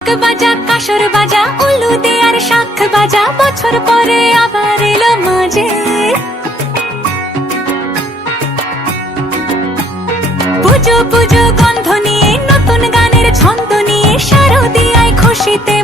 বাজা কাসর বাজা উলু আর শাখ বাজা বছর পরে আবার এলো মাঝে। পুজো পুজো, গন্ধ নিয়ে, নতুন গানের ছন্দ নিয়ে, শারদিয়ায় খুশিতে